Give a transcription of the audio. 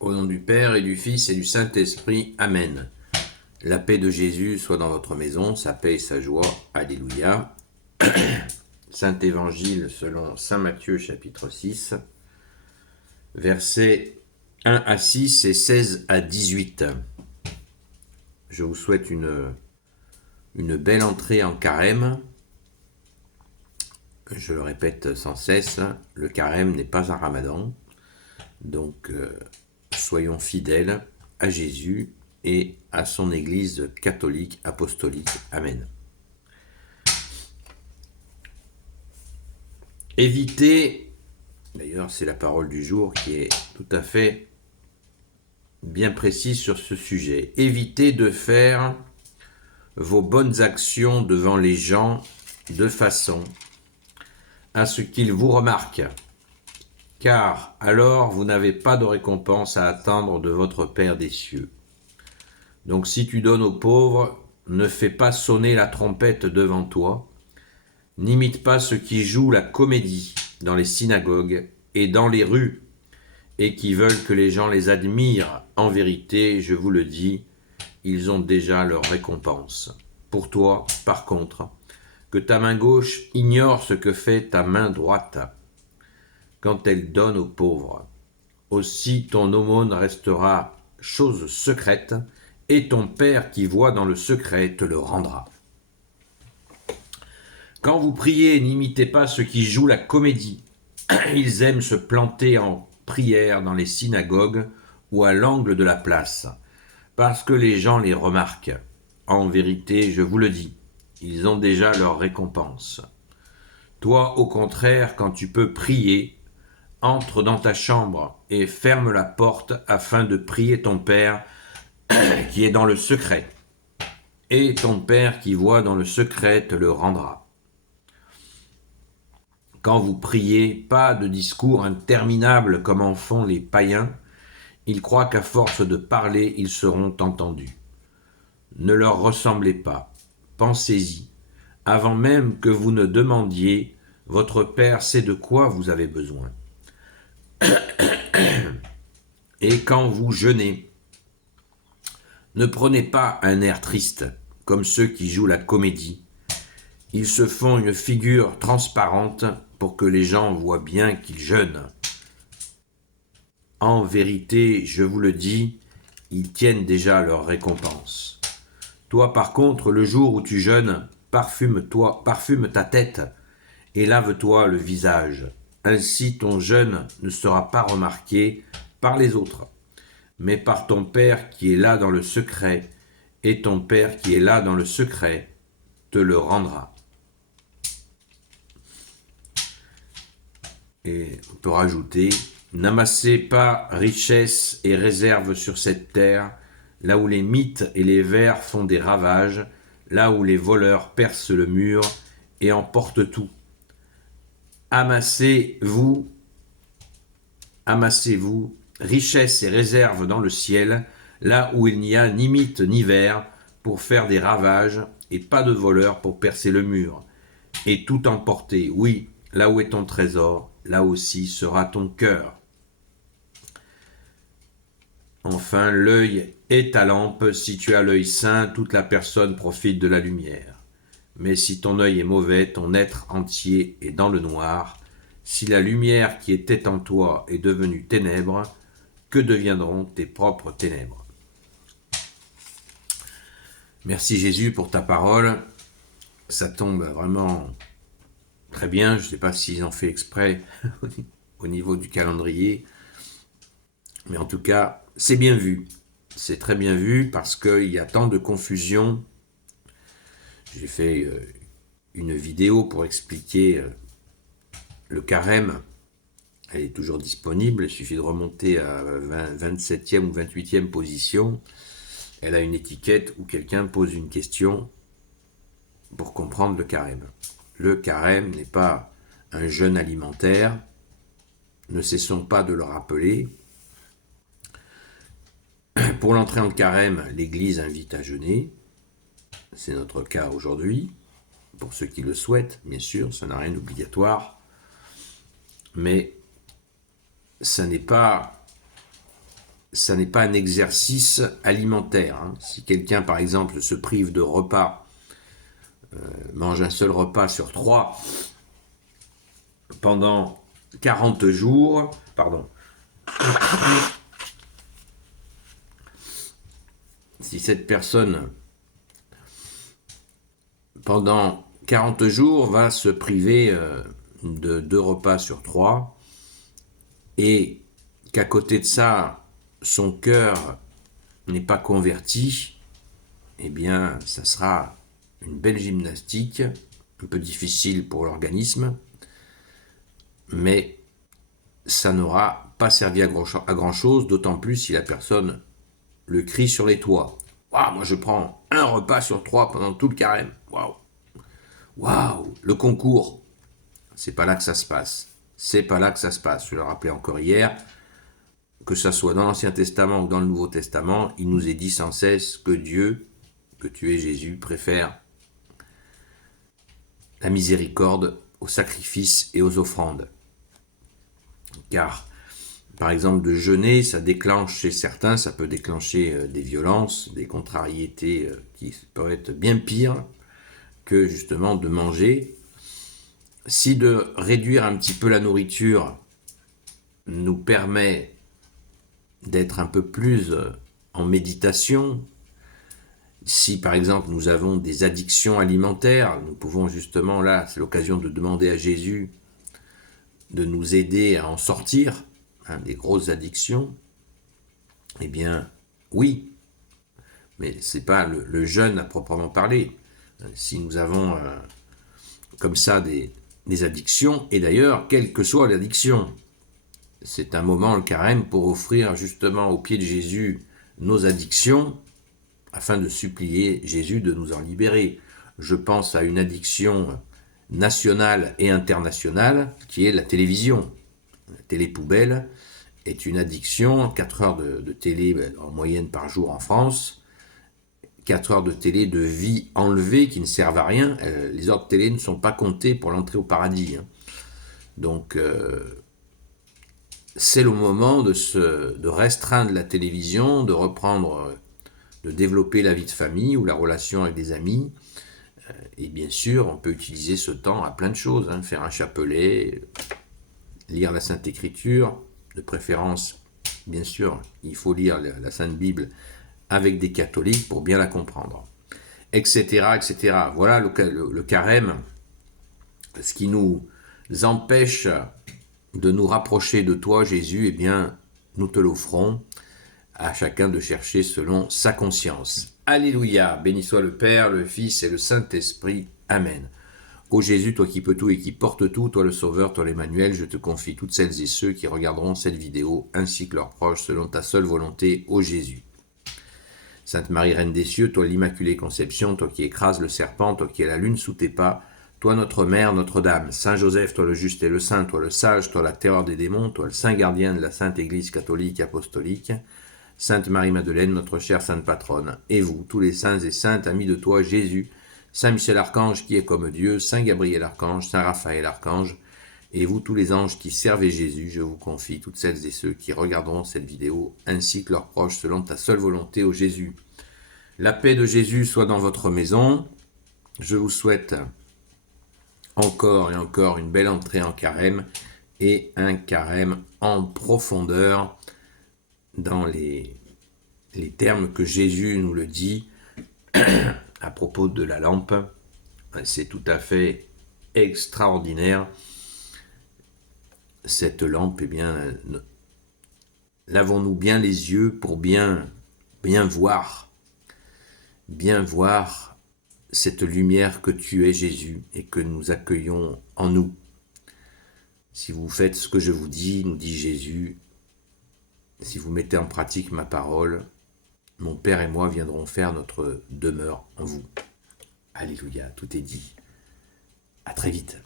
Au nom du Père et du Fils et du Saint-Esprit. Amen. La paix de Jésus soit dans votre maison, sa paix et sa joie. Alléluia. Saint Évangile selon Saint Matthieu chapitre 6, versets 1 à 6 et 16 à 18. Je vous souhaite une belle entrée en carême. Je le répète sans cesse, le carême n'est pas un ramadan. Donc, soyons fidèles à Jésus et à son Église catholique apostolique. Amen. Évitez, d'ailleurs c'est la parole du jour qui est tout à fait bien précise sur ce sujet, évitez de faire vos bonnes actions devant les gens de façon à ce qu'ils vous remarquent, car alors vous n'avez pas de récompense à attendre de votre Père des cieux. Donc si tu donnes aux pauvres, ne fais pas sonner la trompette devant toi, n'imite pas ceux qui jouent la comédie dans les synagogues et dans les rues, et qui veulent que les gens les admirent. En vérité, je vous le dis, ils ont déjà leur récompense. Pour toi, par contre, que ta main gauche ignore ce que fait ta main droite quand elle donne aux pauvres. Aussi ton aumône restera chose secrète, et ton Père qui voit dans le secret te le rendra. Quand vous priez, n'imitez pas ceux qui jouent la comédie. Ils aiment se planter en prière dans les synagogues ou à l'angle de la place, parce que les gens les remarquent. En vérité, je vous le dis, ils ont déjà leur récompense. Toi, au contraire, quand tu peux prier, entre dans ta chambre et ferme la porte afin de prier ton Père qui est dans le secret. Et ton Père qui voit dans le secret te le rendra. Quand vous priez, pas de discours interminables comme en font les païens. Ils croient qu'à force de parler, ils seront entendus. Ne leur ressemblez pas. Pensez-y. Avant même que vous ne demandiez, votre Père sait de quoi vous avez besoin. Et quand vous jeûnez, ne prenez pas un air triste, comme ceux qui jouent la comédie. Ils se font une figure transparente pour que les gens voient bien qu'ils jeûnent. En vérité, je vous le dis, ils tiennent déjà leur récompense. Toi, par contre, le jour où tu jeûnes, parfume ta tête et lave-toi le visage. Ainsi, ton jeûne ne sera pas remarqué par les autres, mais par ton Père qui est là dans le secret, et ton Père qui est là dans le secret te le rendra. Et on peut rajouter, n'amassez pas richesse et réserve sur cette terre, là où les mythes et les vers font des ravages, là où les voleurs percent le mur et emportent tout. Amassez-vous, richesse et réserve dans le ciel, là où il n'y a ni mythe ni vers pour faire des ravages, et pas de voleurs pour percer le mur, et tout emporter. Oui, là où est ton trésor, là aussi sera ton cœur. Enfin, l'œil est ta lampe. Si tu as l'œil sain, toute la personne profite de la lumière. Mais si ton œil est mauvais, ton être entier est dans le noir. Si la lumière qui était en toi est devenue ténèbres, que deviendront tes propres ténèbres? Merci Jésus pour ta parole. Ça tombe vraiment très bien. Je ne sais pas s'ils ont fait exprès au niveau du calendrier. Mais en tout cas, c'est bien vu. C'est très bien vu parce qu'il y a tant de confusion. J'ai fait une vidéo pour expliquer le carême. Elle est toujours disponible. Il suffit de remonter à 27e ou 28e position. Elle a une étiquette où quelqu'un pose une question pour comprendre le carême. Le carême n'est pas un jeûne alimentaire. Ne cessons pas de le rappeler. Pour l'entrée en carême, l'Église invite à jeûner. C'est notre cas aujourd'hui. Pour ceux qui le souhaitent, bien sûr, ça n'a rien d'obligatoire. Mais ça n'est pas ça n'est pas un exercice alimentaire. Hein. Si quelqu'un, par exemple, se prive de repas, mange un seul repas sur 3 pendant 40 jours, si cette personne, pendant 40 jours, va se priver de 2 repas sur 3, et qu'à côté de ça, son cœur n'est pas converti, eh bien, ça sera une belle gymnastique, un peu difficile pour l'organisme, mais ça n'aura pas servi à grand-chose, d'autant plus si la personne le crie sur les toits. Waouh, moi je prends un repas sur 3 pendant tout le carême. Waouh, waouh, le concours. C'est pas là que ça se passe. C'est pas là que ça se passe. Je le rappelais encore hier, que ça soit dans l'Ancien Testament ou dans le Nouveau Testament, il nous est dit sans cesse que Dieu, que tu es Jésus, préfère la miséricorde aux sacrifices et aux offrandes. Car, par exemple, de jeûner, ça déclenche chez certains, ça peut déclencher des violences, des contrariétés qui peuvent être bien pires que justement de manger. Si de réduire un petit peu la nourriture nous permet d'être un peu plus en méditation, si par exemple nous avons des addictions alimentaires, nous pouvons justement, là, c'est l'occasion de demander à Jésus de nous aider à en sortir, des grosses addictions, eh bien, oui, mais ce n'est pas le jeûne à proprement parler. Si nous avons comme ça des addictions, et d'ailleurs, quelle que soit l'addiction, c'est un moment, le carême, pour offrir justement au pied de Jésus nos addictions, afin de supplier Jésus de nous en libérer. Je pense à une addiction nationale et internationale, qui est la télévision. La télé-poubelle est une addiction, 4 heures de télé en moyenne par jour en France, 4 heures de télé de vie enlevée qui ne servent à rien. Les heures de télé ne sont pas comptées pour l'entrée au paradis. Donc, c'est le moment de restreindre la télévision, de reprendre, de développer la vie de famille ou la relation avec des amis. Et bien sûr, on peut utiliser ce temps à plein de choses, faire un chapelet, lire la Sainte Écriture, de préférence, bien sûr, il faut lire la Sainte Bible avec des catholiques pour bien la comprendre, etc., etc. Voilà le carême, ce qui nous empêche de nous rapprocher de toi, Jésus, eh bien, nous te l'offrons, à chacun de chercher selon sa conscience. Alléluia, béni soit le Père, le Fils et le Saint-Esprit. Amen. Ô Jésus, toi qui peux tout et qui portes tout, toi le Sauveur, toi l'Emmanuel, je te confie toutes celles et ceux qui regarderont cette vidéo, ainsi que leurs proches, selon ta seule volonté, ô Jésus. Sainte Marie, Reine des cieux, toi l'Immaculée Conception, toi qui écrases le serpent, toi qui es la lune sous tes pas, toi notre Mère, Notre-Dame, Saint Joseph, toi le juste et le saint, toi le sage, toi la terreur des démons, toi le saint gardien de la Sainte Église catholique apostolique, Sainte Marie-Madeleine, notre chère Sainte Patronne, et vous, tous les saints et saintes, amis de toi, Jésus, Saint Michel Archange qui est comme Dieu, Saint Gabriel Archange, Saint Raphaël Archange, et vous tous les anges qui servez Jésus, je vous confie toutes celles et ceux qui regarderont cette vidéo, ainsi que leurs proches, selon ta seule volonté, ô Jésus. La paix de Jésus soit dans votre maison. Je vous souhaite encore et encore une belle entrée en carême, et un carême en profondeur, dans les termes que Jésus nous le dit, à propos de la lampe. C'est tout à fait extraordinaire. Cette lampe, eh bien, lavons-nous bien les yeux pour bien voir cette lumière que tu es, Jésus, et que nous accueillons en nous. Si vous faites ce que je vous dis, nous dit Jésus, si vous mettez en pratique ma parole, mon Père et moi viendrons faire notre demeure en vous. Alléluia, tout est dit. À très vite.